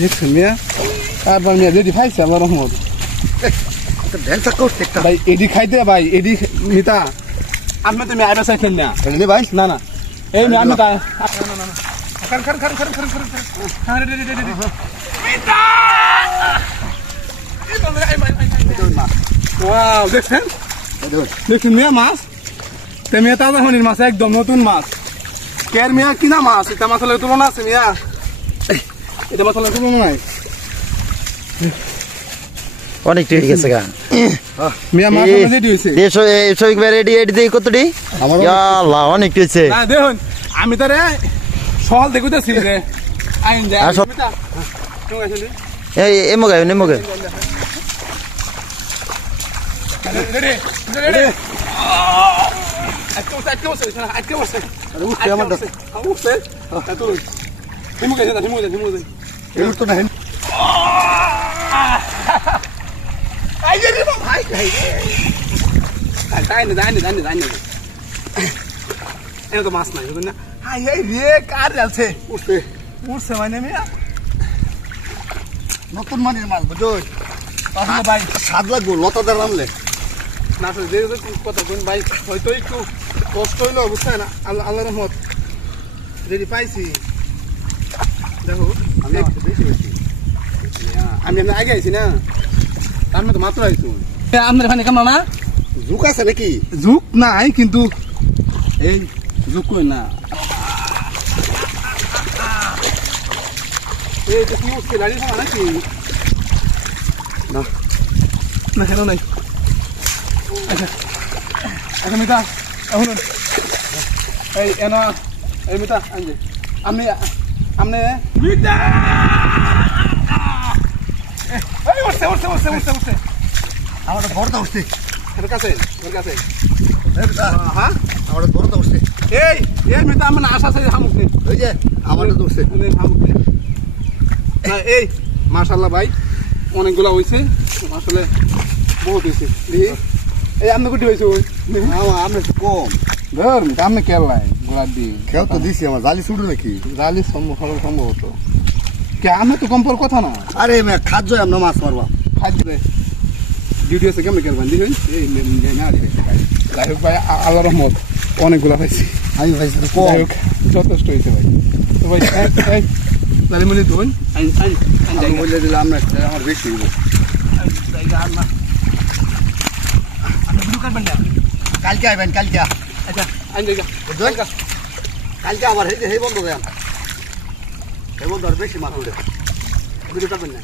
দেখছেন মিয়া তারপর মিয়া যদি খাইছে আল্লাহ রহমত ভাই এডি খাইতে ভাই এডি মিতা আমি তুমি আইবা চাইছেন না ভাই না না এই আমি তা দেখছেন দেখছেন মিয়া মাছ তে মিয়া তাজা হনির মাছ একদম নতুন মাছ কের মিয়া কিনা মাছ এটা মাছলের তুলনা আছে মিয়া এটা মাছলের তুলনা নাই অনেক ঠিক আছে গা মিয়া মাছ রেডি হইছে দেশো একবার রেডি দেই কতটি ইয়া আল্লাহ অনেক হইছে না দেখুন আমি তারে সহল দেখুতেছি রে আইন যা মিতা তুমি আসলে এই এমগে রেডি রেডি আজকে বসে আরে উঠে আমার দাসে উঠে তো হিমুকে এর তো না আই যে রে ভাই দাইনে এর তো মাছ নাই না হাই রে কার যাচ্ছে উঠছে মানে মিয়া নতুন মানের মাছ বুঝো তাহলে ভাই স্বাদ লাগবো লতাদার রানলে না তো যে কথা কোন ভাই হয়তো একটু কষ্ট হইলো বুঝছেন না আল্লাহর রহমত যদি পাইছি দেখো আমি আগে আইছি না আমি তো মাত্র আইছি আপনার এখানে কেমন না ঝুঁক আছে নাকি ঝুঁক নাই কিন্তু এই ঝুঁক কই না এই তো কি উঠছে গাড়ি খাওয়া নাকি না না হেলো নাই আচ্ছা আচ্ছা মিতা এখন এই এনা এই মিতা আনজে আপনি মিতা এই উঠছে আমার বড়টা উঠছে এর কাছে হ্যাঁ আমার বড়টা উঠছে এই মিতা আমার আশা আছে হামুক নে ওই যে আমারটা তো উঠছে হামুক নে এই মাশাআল্লাহ ভাই অনেকগুলা হইছে আসলে বহুত হইছে এই আপনি কুটি হইছে আপনি কম ধর আপনি কেলাই গোড়া দি খেয়াল তো দিছি আমার জালি ছুটু নাকি জালি সম্ভবত কে আমি তো কম্পর কথা না আরে খাদ্য আমরা মাছ মারবা খাদ্য ডিউটি আছে কেমন কেলবেন দেখুন এই যাই হোক ভাই আল্লাহ রহমত অনেকগুলা পাইছি আমি পাইছি কম যথেষ্ট হয়েছে ভাই তো ভাই তাহলে মনে ধরুন বলে দিলে আমরা আমার বেশি কালকে আইবেন কালকে আচ্ছা কালকে আবার সেই বন্ধ দেন সেই বন্ধ আর বেশি মাছ উঠে বুঝতে পারবেন না